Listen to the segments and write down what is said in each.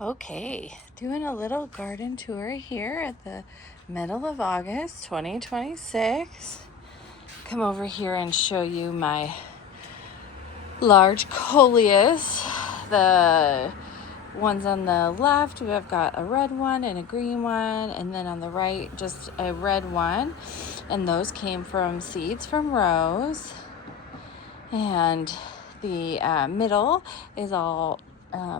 Okay, doing a little garden tour here at the middle of August 2026. Come over here and show you my large coleus. The ones on the left, we've got a red one and a green one, and then on the right, just a red one. And those came from seeds from Rose. And the middle is all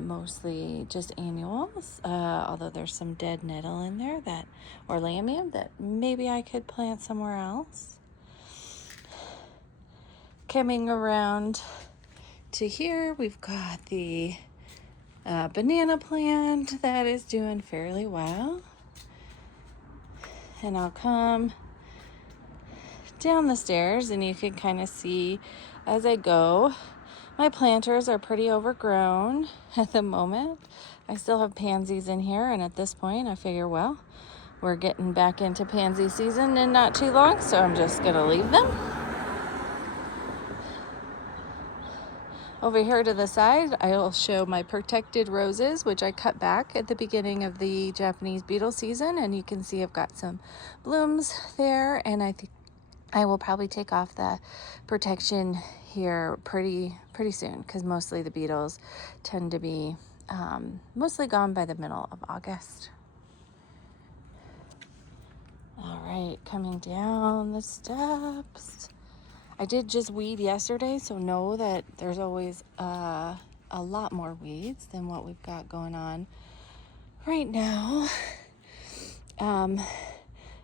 mostly just annuals, although there's some dead nettle in there or lamium that maybe I could plant somewhere else. Coming around to here, we've got the banana plant that is doing fairly well. And I'll come down the stairs and you can kind of see as I go. My planters are pretty overgrown at the moment. I still have pansies in here, and at this point I figure, well, we're getting back into pansy season in not too long, so I'm just gonna leave them. Over here to the side, I'll show my protected roses, which I cut back at the beginning of the Japanese beetle season, and you can see I've got some blooms there, and I think I will probably take off the protection here pretty soon, because mostly the beetles tend to be mostly gone by the middle of August. All right, coming down the steps. I did just weed yesterday, so know that there's always a lot more weeds than what we've got going on right now.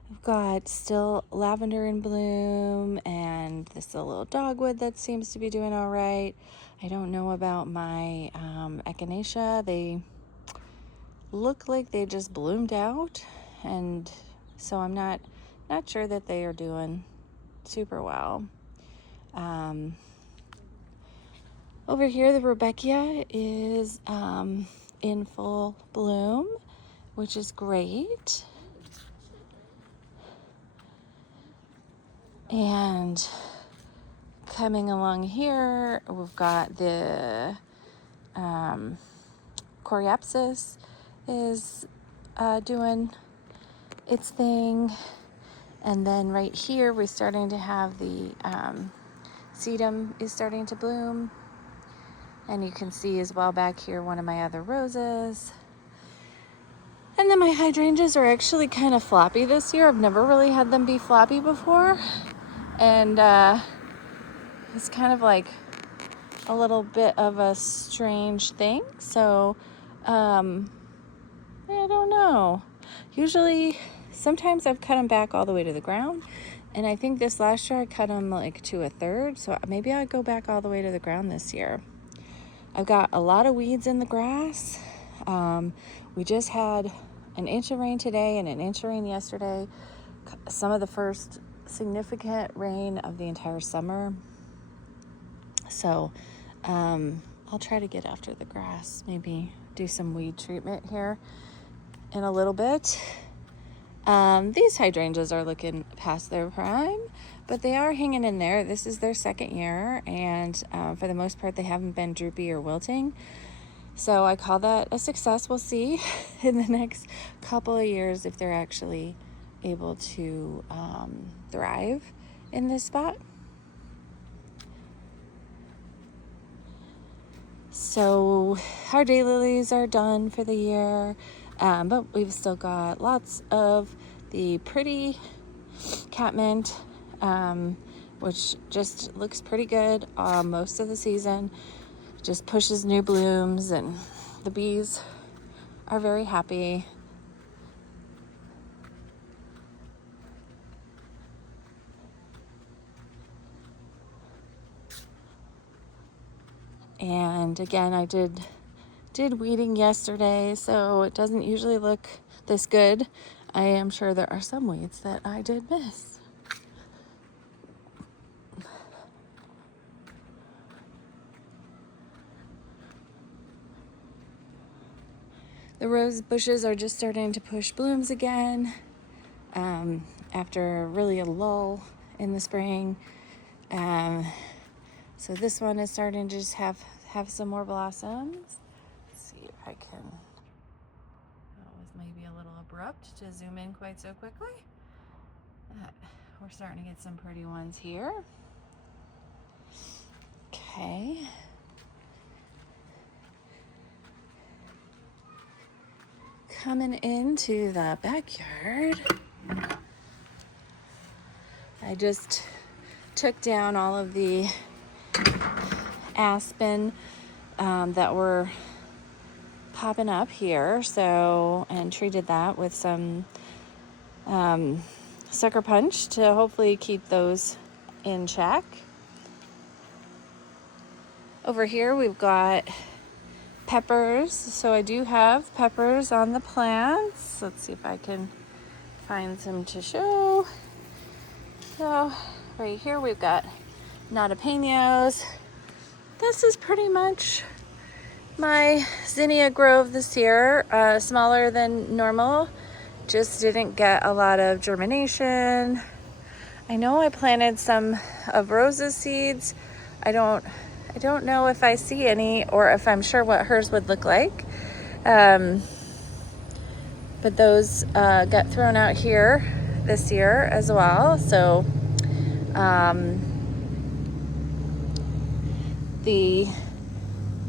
We've got still lavender in bloom and this little dogwood that seems to be doing all right. I don't know about my echinacea. They look like they just bloomed out, and so I'm not sure that they are doing super well. Over here, the Rudbeckia is in full bloom, which is great. And coming along here, we've got the Coreopsis is doing its thing. And then right here, we're starting to have the sedum is starting to bloom. And you can see as well back here one of my other roses. And then my hydrangeas are actually kind of floppy this year. I've never really had them be floppy before. And it's kind of like a little bit of a strange thing. So I don't know. Usually, sometimes I've cut them back all the way to the ground. And I think this last year I cut them like to a third. So maybe I'll go back all the way to the ground this year. I've got a lot of weeds in the grass. We just had an inch of rain today and an inch of rain yesterday. Some of the first significant rain of the entire summer. So I'll try to get after the grass, maybe do some weed treatment here in a little bit. These hydrangeas are looking past their prime, but they are hanging in there. This is their second year, and for the most part, they haven't been droopy or wilting. So I call that a success. We'll see in the next couple of years if they're actually able to thrive in this spot. So our daylilies are done for the year, but we've still got lots of the pretty catmint, which just looks pretty good most of the season. Just pushes new blooms, and the bees are very happy. And again, I did weeding yesterday, so it doesn't usually look this good. I am sure there are some weeds that I did miss. The rose bushes are just starting to push blooms again after really a lull in the spring. So this one is starting to just have some more blossoms. Let's see if I can maybe a little abrupt to zoom in quite so quickly. We're starting to get some pretty ones here. Okay. Coming into the backyard, I just took down all of the aspen that were popping up here, and treated that with some sucker punch to hopefully keep those in check. Over here we've got peppers, so I do have peppers on the plants. Let's see if I can find some to show. So right here we've got nadapenos. This is pretty much my zinnia grove this year, smaller than normal. Just didn't get a lot of germination. I know I planted some of Rose's seeds. I don't know if I see any or if I'm sure what hers would look like. But those got thrown out here this year as well. So the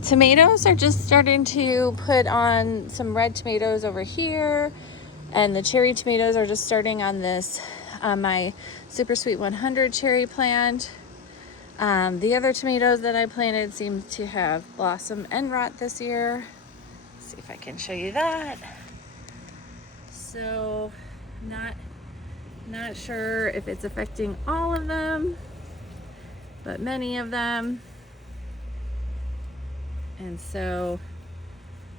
tomatoes are just starting to put on some red tomatoes over here. And the cherry tomatoes are just starting on this, my Super Sweet 100 cherry plant. The other tomatoes that I planted seem to have blossom and rot this year. Let's see if I can show you that. So not sure if it's affecting all of them, but many of them. And so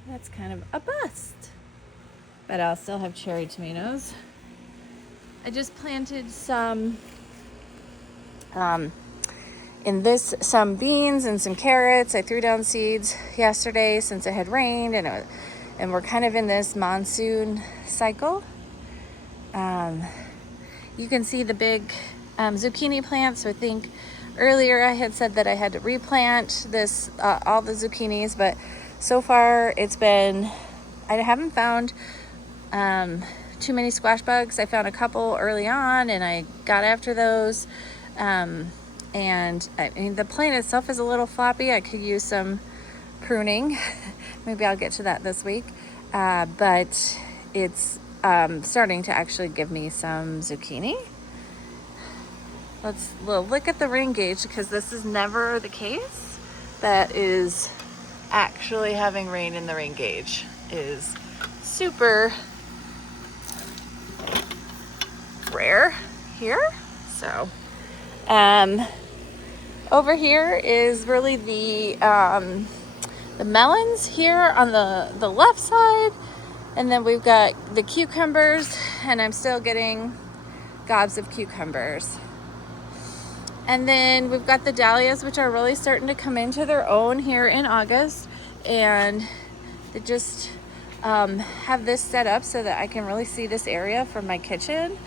that's kind of a bust. But I'll still have cherry tomatoes. I just planted some some beans and some carrots. I threw down seeds yesterday since it had rained, and we're kind of in this monsoon cycle. You can see the big zucchini plants. So I think earlier I had said that I had to replant this all the zucchinis, but so far it's been, I haven't found too many squash bugs. I found a couple early on and I got after those. And I mean, the plant itself is a little floppy. I could use some pruning. Maybe I'll get to that this week. But it's starting to actually give me some zucchini. Let's look at the rain gauge, because this is never the case. That is actually having rain in the rain gauge is super rare here. So over here is really the melons here on the left side, and then we've got the cucumbers, and I'm still getting gobs of cucumbers. And then we've got the dahlias, which are really starting to come into their own here in August, and they just have this set up so that I can really see this area from my kitchen,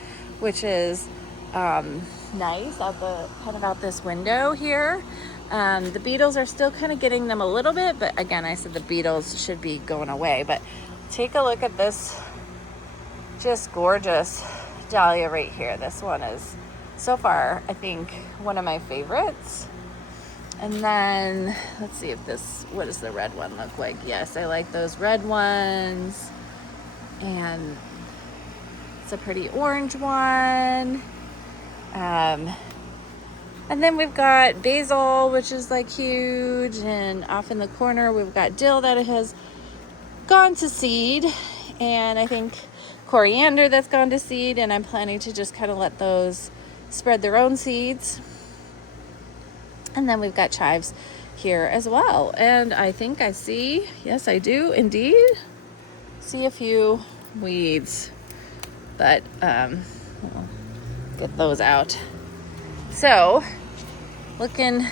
which is nice out this window here. The beetles are still kind of getting them a little bit, but again, I said the beetles should be going away. But take a look at this just gorgeous dahlia right here. This one is so far, I think, one of my favorites. And then let's see what does the red one look like? Yes, I like those red ones. And it's a pretty orange one. And then we've got basil, which is like huge. And off in the corner, we've got dill that has gone to seed. And I think coriander that's gone to seed. And I'm planning to just kind of let those spread their own seeds. And then we've got chives here as well. And I think I see, yes, I do indeed see a few weeds, but we'll get those out. So looking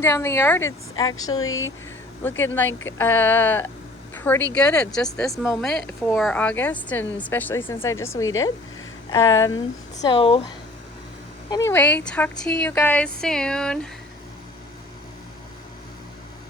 down the yard, it's actually looking like pretty good at just this moment for August, and especially since I just weeded. So anyway, talk to you guys soon.